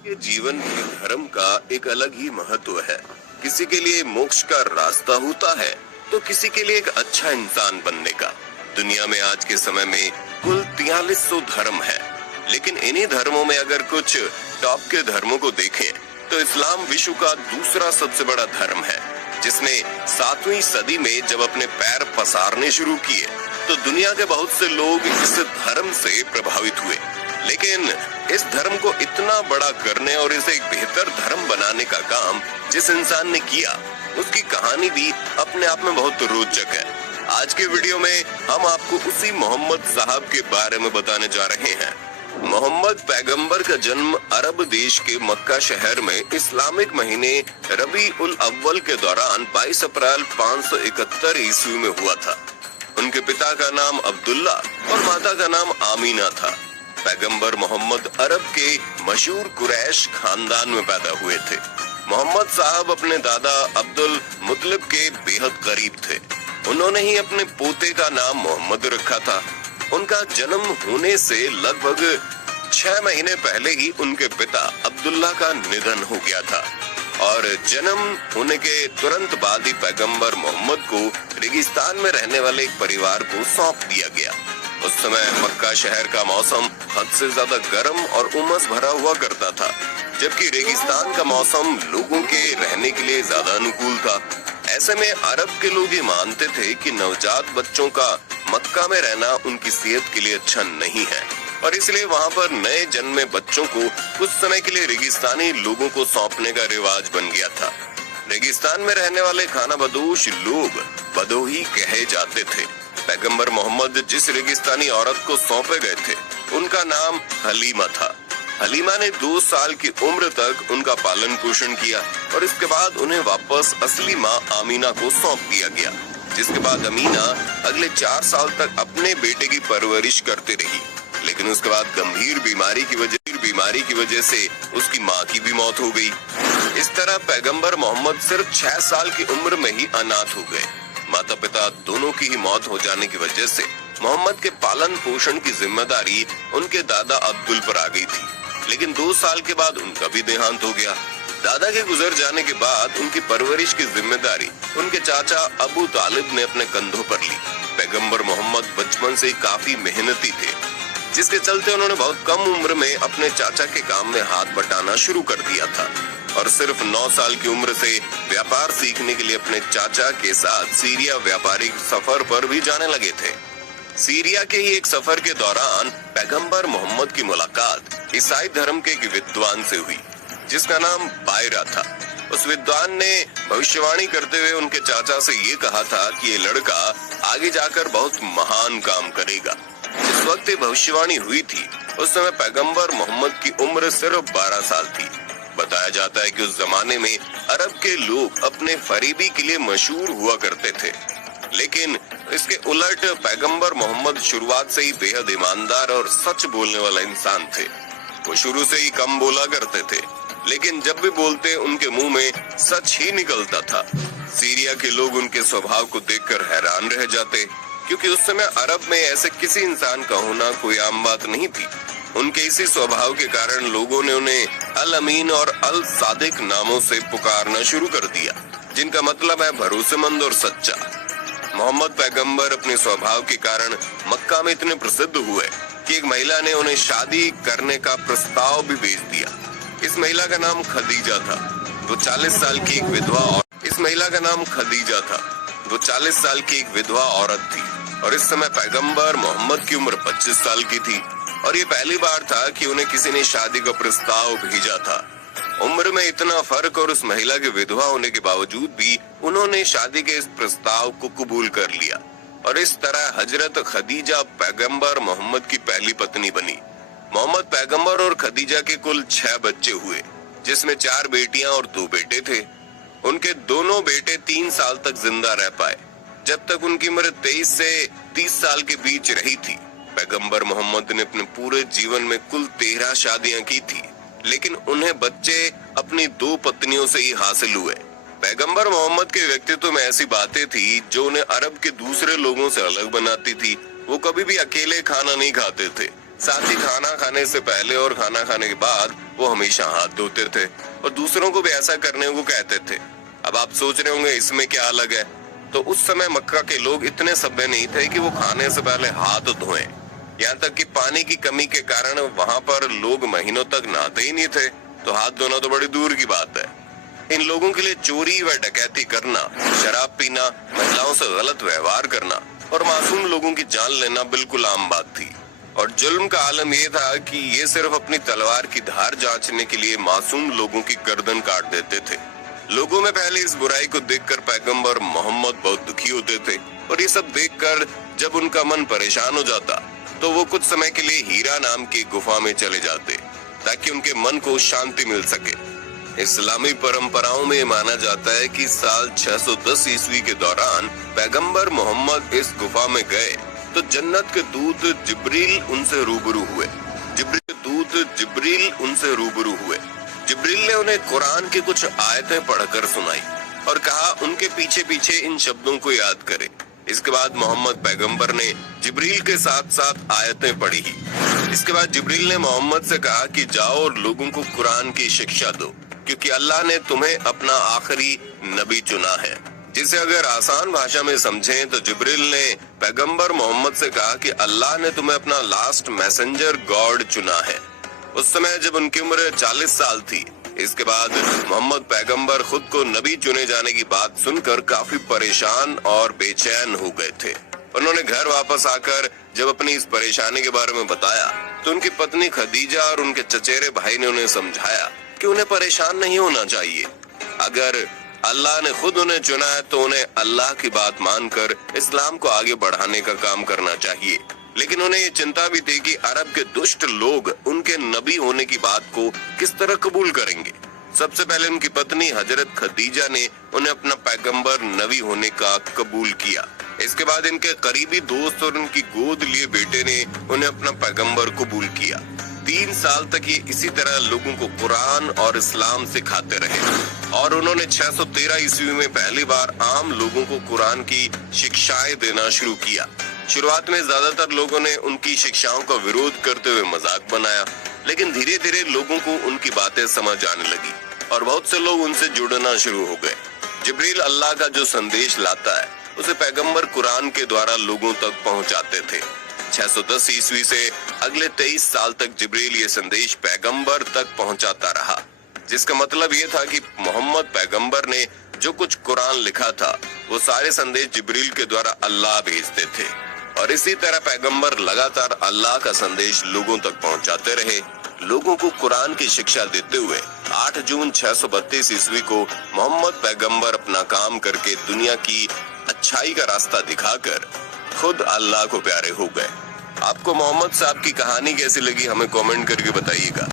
के जीवन में धर्म का एक अलग ही महत्व है। किसी के लिए मोक्ष का रास्ता होता है तो किसी के लिए एक अच्छा इंसान बनने का। दुनिया में आज के समय में कुल 4300 धर्म है, लेकिन इन्हीं धर्मों में अगर कुछ टॉप के धर्मों को देखें तो इस्लाम विश्व का दूसरा सबसे बड़ा धर्म है, जिसने 7वीं सदी में जब अपने पैर पसारने शुरू किए तो दुनिया के बहुत से लोग इस धर्म से प्रभावित हुए। लेकिन इस धर्म को इतना बड़ा करने और इसे एक बेहतर धर्म बनाने का काम जिस इंसान ने किया, उसकी कहानी भी अपने आप में बहुत रोचक है। आज के वीडियो में हम आपको उसी मोहम्मद साहब के बारे में बताने जा रहे हैं। मोहम्मद पैगंबर का जन्म अरब देश के मक्का शहर में इस्लामिक महीने रबी उल अव्वल के दौरान 22 अप्रैल 571 ईस्वी में हुआ था। उनके पिता का नाम अब्दुल्ला और माता का नाम आमीना था। पैगंबर मोहम्मद अरब के मशहूर कुरैश खानदान में पैदा हुए थे। मोहम्मद साहब अपने दादा अब्दुल मुतलिब के बेहद करीब थे। उन्होंने ही अपने पोते का नाम मोहम्मद रखा था। उनका जन्म होने से लगभग 6 महीने पहले ही उनके पिता अब्दुल्ला का निधन हो गया था और जन्म होने के तुरंत बाद ही पैगंबर मोहम्मद को रेगिस्तान में रहने वाले एक परिवार को सौंप दिया गया। उस समय मक्का शहर का मौसम हद से ज्यादा गर्म और उमस भरा हुआ करता था, जबकि रेगिस्तान का मौसम लोगों के रहने के लिए ज्यादा अनुकूल था। ऐसे में अरब के लोग ये मानते थे कि नवजात बच्चों का मक्का में रहना उनकी सेहत के लिए अच्छा नहीं है और इसलिए वहाँ पर नए जन्मे बच्चों को कुछ समय के लिए रेगिस्तानी लोगों को सौंपने का रिवाज बन गया था। रेगिस्तान में रहने वाले खाना बदोश लोग बदोही कहे जाते थे। पैगंबर मोहम्मद जिस रेगिस्तानी औरत को सौंपे गए थे, उनका नाम हलीमा था। हलीमा ने 2 साल की उम्र तक उनका पालन पोषण किया और इसके बाद उन्हें वापस असली माँ आमीना को सौंप दिया गया, जिसके बाद अमीना अगले 4 साल तक अपने बेटे की परवरिश करते रही। लेकिन उसके बाद गंभीर बीमारी की वजह से उसकी माँ की भी मौत हो गई। इस तरह पैगंबर मोहम्मद सिर्फ 6 साल की उम्र में ही अनाथ हो गए। माता पिता दोनों की ही मौत हो जाने की वजह से मोहम्मद के पालन पोषण की जिम्मेदारी उनके दादा अब्दुल पर आ गई थी। लेकिन 2 साल के बाद उनका भी देहांत हो गया। दादा के गुजर जाने के बाद उनकी परवरिश की जिम्मेदारी उनके चाचा अबू तालिब ने अपने कंधों पर ली। पैगंबर मोहम्मद बचपन से ही काफी मेहनती थे, जिसके चलते उन्होंने बहुत कम उम्र में अपने चाचा के काम में हाथ बटाना शुरू कर दिया था और सिर्फ 9 साल की उम्र से व्यापार सीखने के लिए अपने चाचा के साथ सीरिया व्यापारिक सफर पर भी जाने लगे थे। सीरिया के ही एक सफर के दौरान पैगंबर मोहम्मद की मुलाकात ईसाई धर्म के एक विद्वान से हुई, जिसका नाम बायरा था। उस विद्वान ने भविष्यवाणी करते हुए उनके चाचा से ये कहा था कि ये लड़का आगे जाकर बहुत महान काम करेगा। जिस वक्त ये भविष्यवाणी हुई थी, उस समय पैगंबर मोहम्मद की उम्र सिर्फ 12 साल थी। बताया जाता है कि उस जमाने में अरब के लोग अपने फरीबी के लिए मशहूर हुआ करते थे, लेकिन इसके उलट पैगंबर मोहम्मद शुरुआत से ही बेहद ईमानदार और सच बोलने वाला इंसान थे। वो शुरू से ही कम बोला करते थे, लेकिन जब भी बोलते उनके मुंह में सच ही निकलता था। सीरिया के लोग उनके स्वभाव को देखकर हैरान रह जाते, क्योंकि उस समय अरब में ऐसे किसी इंसान का होना कोई आम बात नहीं थी। उनके इसी स्वभाव के कारण लोगों ने उन्हें अल अमीन और अल सादिक नामों से पुकारना शुरू कर दिया, जिनका मतलब है भरोसेमंद और सच्चा। मोहम्मद पैगंबर अपने स्वभाव के कारण मक्का में इतने प्रसिद्ध हुए कि एक महिला ने उन्हें शादी करने का प्रस्ताव भी भेज दिया। इस महिला का नाम खदीजा था। वो 40 साल की एक विधवा और वो 40 साल की एक विधवा औरत थी और इस समय पैगंबर मोहम्मद की उम्र 25 साल की थी और ये पहली बार था कि उन्हें किसी ने शादी का प्रस्ताव भेजा था। उम्र में इतना फर्क और उस महिला के विधवा होने के बावजूद भी उन्होंने शादी के इस प्रस्ताव को कबूल कर लिया और इस तरह हजरत खदीजा पैगंबर मोहम्मद की पहली पत्नी बनी। मोहम्मद पैगंबर और खदीजा के कुल 6 बच्चे हुए, जिसमें 4 बेटियां और 2 बेटे थे। उनके दोनों बेटे 3 साल तक जिंदा रह पाए, जब तक उनकी उम्र 23 से 30 साल के बीच रही थी। पैगंबर मोहम्मद ने अपने पूरे जीवन में कुल 13 शादियां की थी, लेकिन उन्हें बच्चे अपनी 2 पत्नियों से ही हासिल हुए। पैगंबर मोहम्मद के व्यक्तित्व में ऐसी बातें थी जो उन्हें अरब के दूसरे लोगों से अलग बनाती थी। वो कभी भी अकेले खाना नहीं खाते थे, साथ ही खाना खाने से पहले और खाना खाने के बाद वो हमेशा हाथ धोते थे और दूसरों को भी ऐसा करने को कहते थे। अब आप सोच रहे होंगे इसमें क्या अलग है। तो उस समय मक्का के लोग इतने सभ्य नहीं थे कि वो खाने से पहले हाथ धोएं। यहाँ तक कि पानी की कमी के कारण वहाँ पर लोग महीनों तक नहाते ही नहीं थे, तो हाथ धोना तो बड़ी दूर की बात है। इन लोगों के लिए चोरी व डकैती करना, शराब पीना, महिलाओं से गलत व्यवहार करना और मासूम लोगों की जान लेना बिल्कुल आम बात थी। और जुल्म का आलम ये था कि ये सिर्फ अपनी तलवार की धार जांचने के लिए मासूम लोगों की गर्दन काट देते थे। लोगों में पहले इस बुराई को देखकर पैगंबर मोहम्मद बहुत दुखी होते थे और ये सब देखकर जब उनका मन परेशान हो जाता तो वो कुछ समय के लिए हीरा नाम की गुफा में चले जाते ताकि उनके मन को शांति मिल सके। इस्लामी परंपराओं में माना जाता है कि साल 610 ईस्वी के दौरान पैगंबर मोहम्मद इस गुफा में गए तो जन्नत के दूत जिब्रील उनसे रूबरू हुए। जिब्रील ने उन्हें कुरान की कुछ आयतें पढ़कर सुनाई और कहा उनके पीछे पीछे इन शब्दों को याद करें। इसके बाद मोहम्मद पैगंबर ने जिब्रील के साथ साथ आयतें पढ़ी। इसके बाद जिब्रील ने मोहम्मद से कहा कि जाओ और लोगों को कुरान की शिक्षा दो, क्योंकि अल्लाह ने तुम्हें अपना आखिरी नबी चुना है। जिसे अगर आसान भाषा में समझें तो जिब्रील ने पैगंबर मोहम्मद से कहा कि अल्लाह ने तुम्हें अपना लास्ट मैसेंजर गॉड चुना है। उस समय जब उनकी उम्र 40 साल थी। इसके बाद मोहम्मद पैगंबर खुद को नबी चुने जाने की बात सुनकर काफी परेशान और बेचैन हो गए थे। उन्होंने घर वापस आकर जब अपनी इस परेशानी के बारे में बताया तो उनकी पत्नी खदीजा और उनके चचेरे भाई ने उन्हें समझाया कि उन्हें परेशान नहीं होना चाहिए। अगर अल्लाह ने खुद उन्हें चुना है तो उन्हें अल्लाह की बात मानकर इस्लाम को आगे बढ़ाने का काम करना चाहिए। लेकिन उन्हें ये चिंता भी थी कि अरब के दुष्ट लोग उनके नबी होने की बात को किस तरह कबूल करेंगे। सबसे पहले उनकी पत्नी हजरत खदीजा ने उन्हें अपना पैगंबर नबी होने का कबूल किया। इसके बाद इनके करीबी दोस्त और उनकी गोद लिए बेटे ने उन्हें अपना पैगंबर कबूल किया। 3 साल तक ये इसी तरह लोगों को कुरान और इस्लाम सिखाते रहे और उन्होंने 613 ईस्वी में पहली बार आम लोगों को कुरान की शिक्षाएं देना शुरू किया। शुरुआत में ज्यादातर लोगों ने उनकी शिक्षाओं का विरोध करते हुए मजाक बनाया, लेकिन धीरे धीरे लोगों को उनकी बातें समझ आने लगी और बहुत से लोग उनसे जुड़ना शुरू हो गए। जिब्रील अल्लाह का जो संदेश लाता है उसे पैगंबर कुरान के द्वारा लोगों तक पहुंचाते थे। 610 ईस्वी से अगले 23 साल तक जिब्रील ये संदेश पैगंबर तक पहुंचाता रहा, जिसका मतलब ये था कि मोहम्मद पैगंबर ने जो कुछ कुरान लिखा था वो सारे संदेश जिब्रील के द्वारा अल्लाह भेजते थे और इसी तरह पैगंबर लगातार अल्लाह का संदेश लोगों तक पहुंचाते रहे। लोगों को कुरान की शिक्षा देते हुए 8 जून 632 ईस्वी को मोहम्मद पैगंबर अपना काम करके दुनिया की अच्छाई का रास्ता दिखाकर खुद अल्लाह को प्यारे हो गए। आपको मोहम्मद साहब की कहानी कैसी लगी हमें कमेंट करके बताइएगा।